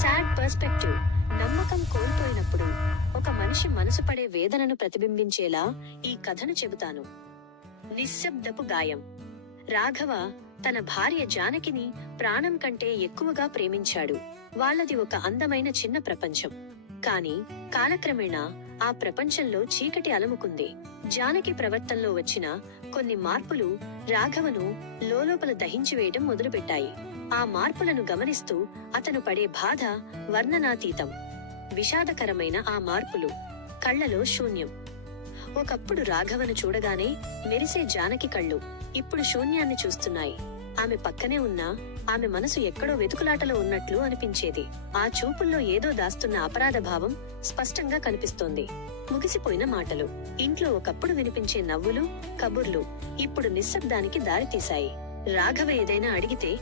Sad perspective. నమ్మకం కోల్పోయినప్పుడు ఒక మనిషి మనసు పడే వేదనను ప్రతిబింబించేలా ఈ కథను చెబుతాను. నిశ్శబ్దపు గాయం. రాఘవ తన భార్య జానకిని ప్రాణం కంటే ఎక్కువగా ప్రేమించాడు. వాళ్ళది ఒక అందమైన చిన్న ప్రపంచం. కాని కాలక్రమేణా ఆ ప్రపంచంలో చీకటి అలముకుంది. జానకి ప్రవర్తనలో వచ్చిన కొన్ని మార్పులు రాఘవను లోలోపల దహించివేయడం మొదలుపెట్టాయి. ఆ మార్పులను గమనిస్తూ అతను పడే బాధ వర్ణనాతీతం. విషాదకరమైన ఆ మార్పులు. కళ్లలో శూన్యం. ఒకప్పుడు రాఘవను చూడగానే మెరిసే జానకి కళ్ళు ఇప్పుడు శూన్యాన్ని చూస్తున్నాయి. ఆమె పక్కనే ఉన్నా ఆమె మనసు ఎక్కడో వెతుకులాటలో ఉన్నట్లు అనిపించేది. ఆ చూపుల్లో ఏదో దాస్తున్న అపరాధ భావం స్పష్టంగా కనిపిస్తోంది. ముగిసిపోయిన మాటలు. ఇంట్లో ఒకప్పుడు వినిపించే నవ్వులు, కబుర్లు ఇప్పుడు నిశ్శబ్దానికి దారితీశాయి. రాఘవ ఏదైనా అడిగితే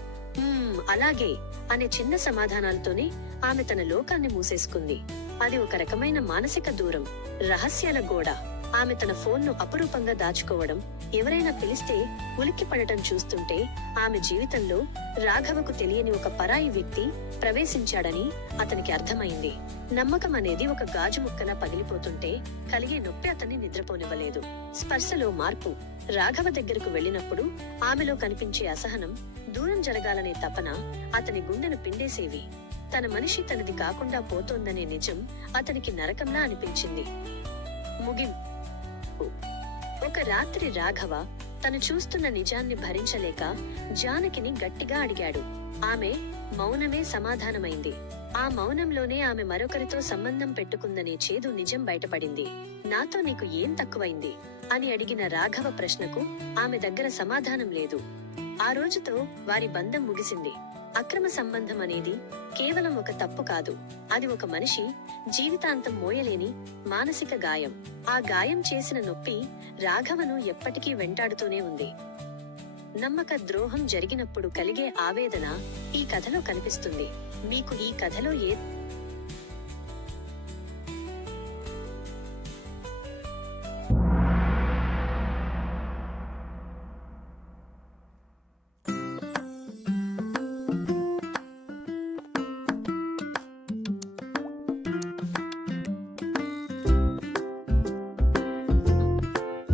అలాగే అనే చిన్న సమాధానాలతోనే ఆమె తన లోకాన్ని మూసేసుకుంది. అది ఒక రకమైన మానసిక దూరం, రహస్యాల గోడ. ఆమె తన ఫోన్ను అపురూపంగా దాచుకోవడం, ఎవరైనా పిలిస్తే ఉలిక్కిపడటం చూస్తుంటే ఆమె జీవితంలో రాఘవకు తెలియని ఒక పరాయి వ్యక్తి ప్రవేశించాడని అతనికి అర్థమైంది. నమ్మకం అనేది ఒక గాజు ముక్కలా పగిలిపోతుంటే కలిగే నొప్పి అతన్ని నిద్రపోనివ్వలేదు. స్పర్శలో మార్పు. రాఘవ దగ్గరకు వెళ్ళినప్పుడు ఆమెలో కనిపించే అసహనం, దూరం జరగాలనే తపన అతని గుండెను పిండేసేవి. తన మనిషి తనది కాకుండా పోతోందనే నిజం అతనికి నరకంలా అనిపించింది. ముగింపు. ఒక రాత్రి రాఘవ తను చూస్తున్న నిజాన్ని భరించలేక జానకిని గట్టిగా అడిగాడు. ఆమె మౌనమే సమాధానమైంది. ఆ మౌనంలోనే ఆమె మరొకరితో సంబంధం పెట్టుకుందనే చేదు నిజం బయటపడింది. నాతో నీకు ఏం తక్కువైంది అని అడిగిన రాఘవ ప్రశ్నకు ఆమె దగ్గర సమాధానం లేదు. ఆ రోజుతో వారి బంధం ముగిసింది. అక్రమ సంబంధం అనేది కేవలం ఒక తప్పు కాదు, అది ఒక మనిషి జీవితాంతం మోయలేని మానసిక గాయం. ఆ గాయం చేసిన నొప్పి రాఘవను ఎప్పటికీ వెంటాడుతూనే ఉంది. నమ్మక ద్రోహం జరిగినప్పుడు కలిగే ఆవేదన ఈ కథలో కనిపిస్తుంది. మీకు ఈ కథలో ఏ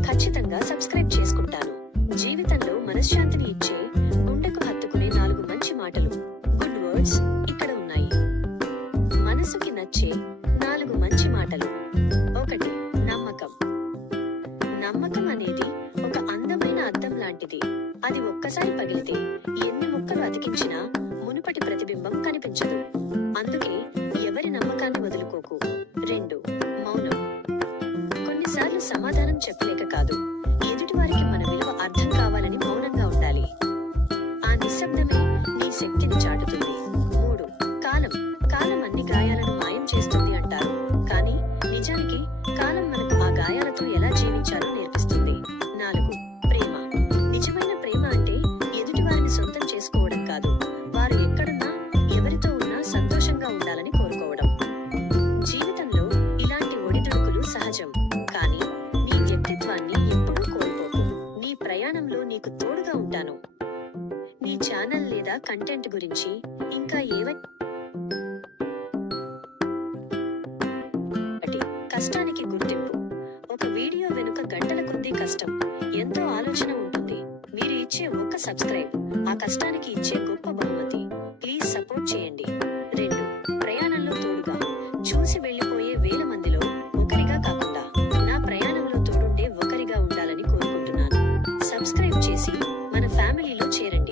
ఖచ్చితంగా సబ్స్క్రైబ్ చేసుకుంటాను. జీవితంలో మనశ్శాంతిని ఇచ్చే, గుండెకు హత్తుకునే 4 మంచి మాటలు, గుడ్ వర్డ్స్ ఇక్కడ ఉన్నాయి. మనసుకి నచ్చే 4 మంచి మాటలు. 1. నమ్మకం. నమ్మకం అనేది ఒక అందమైన అద్దం లాంటిది. అది ఒక్కసారి పగిలితే ఎన్ని ముక్కలు అతికించినా మునుపటి ప్రతిబింబం కనిపించదు. అందుకే ఎవరి నమ్మకాన్ని వదులుకోకు. 2. మౌనం. కొన్నిసార్లు సమాధానం చెప్పలేక కాదు, ఎదుటివారికి మన విలువ అర్థం కావాలని మౌనంగా ఉండాలి. ఆ నిశ్శబ్దమే నీ శక్తిని చాటుతుంది. 3. కాలం. కాలం అన్ని గాయాలను మాయం చేస్తుంది అంటారు, కానీ నిజానికి కాలం మనకు ఆ గాయాలతో ఎలా జీవించాలో నేర్పిస్తుంది. 4. ప్రేమ. నిజమైన ప్రేమ అంటే ఎదుటివారిని సొంతం చేసుకోవడం కాదు, వారు ఎక్కడున్నా ఎవరితో ఉన్నా సంతోషంగా ఉండాలని కోరుకోవడం. జీవితంలో ఇలాంటి ఒడిదుడుకులు సహజం, కానీ నీ వ్యక్తిత్వాన్ని ఎప్పుడూ కోల్పోకు. నీ ప్రయాణంలో నీకు తోడుగా ఉంటాను. నీ ఛానల్ లేదా కంటెంట్ గురించి ఇంకా కష్టానికి గుర్తింపు. ఒక వీడియో వెనుక గంటల కొద్దీ కష్టం, ఎంతో ఆలోచన ఉంటుంది. మీరు ఇచ్చే ఒక్క సబ్స్క్రైబ్ ఆ కష్టానికి ఇచ్చే గొప్ప బహుమతి. ప్లీజ్ సపోర్ట్ చేయండి. 2. ప్రయాణంలో తోడుగా. చూసి వెళ్లిపోయే వేల మందిలో ఒకరిగా కాకుండా నా ప్రయాణంలో తోడుండే ఒకరిగా ఉండాలని కోరుకుంటున్నాను. సబ్స్క్రైబ్ చేసి మన ఫ్యామిలీలో చేరండి.